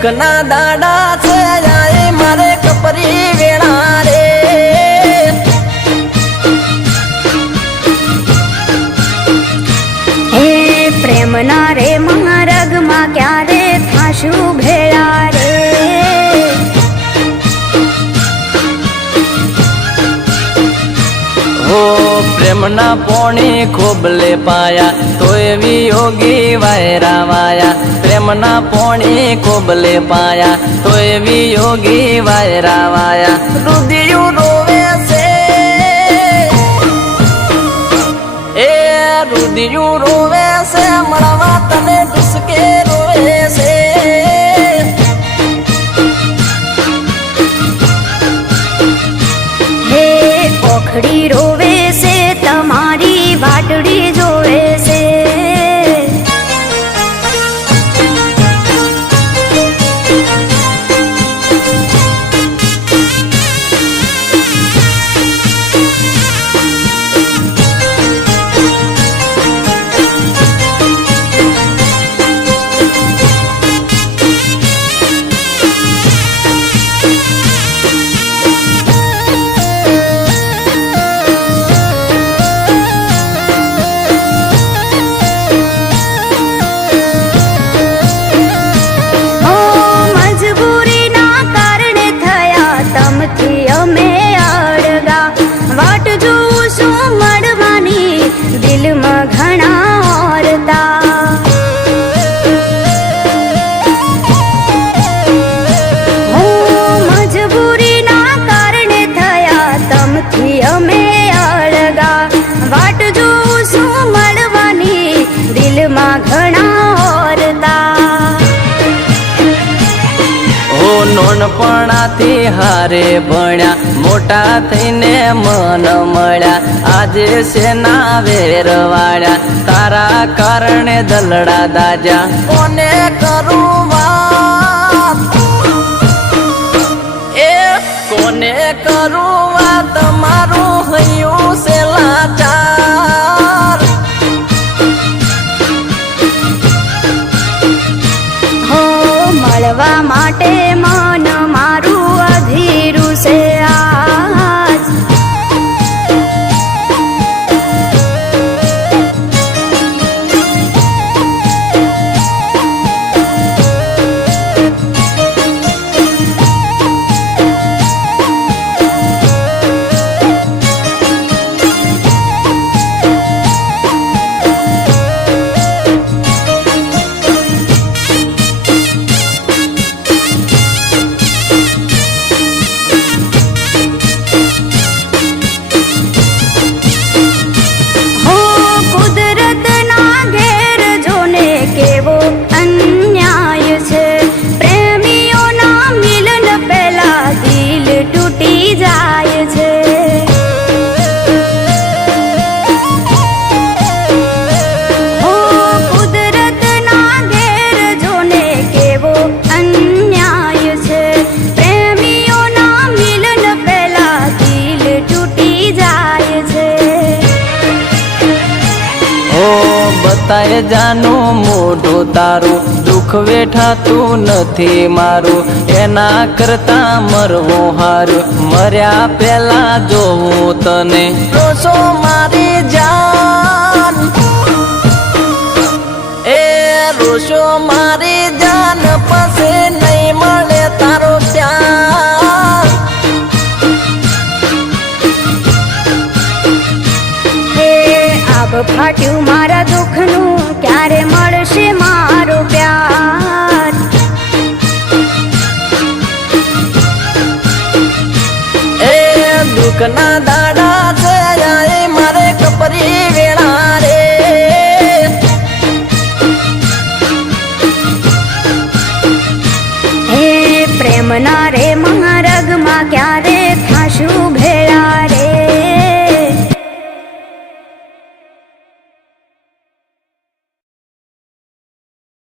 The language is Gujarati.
દુઃખના દાડા છે આય મારે કપરી વેણા રે હે પ્રેમના રે માર્ગમાં ક્યારે થાશું ભેળા રે હો પ્રેમના પોણી ખોબલે પાયા તો એવી યોગી વાયરા વાયા પ્રેમના પોણી ખોબલે પાયા તો એવી યોગી વાયરા વાયા રુદિયું રોવે છે એ રુદિયું રોવે છે મળવા તને ડુસકે રોવે છે હે ઓખડી રોવે છે તમારી વાટડી જોવે છે નોનપણાથી હારે ભણ્યા મોટા થઈને મન મળ્યા આજે સેના વેરવાળ્યા તારા કારણે દલડા દાજા કોને કરું વાત એ કોને કરું વાત મારું હૈયું છે લાચાર હો મળવા માટે મન મારું અધીરું છે આજ બતાય જાનું મોઢું તારું દુઃખ વેઠાતું નથી મારું એના કરતા મરવું હારું મર્યા પેલા જોવું તને રોશો મારી જાન એ રોશો મારી જાન પછી નહીં મળે તારો પ્યાર હે આબ ફાટ્યું મારા દુઃખનું ક્યારે મળશે મારો પ્યાર એ દુઃખના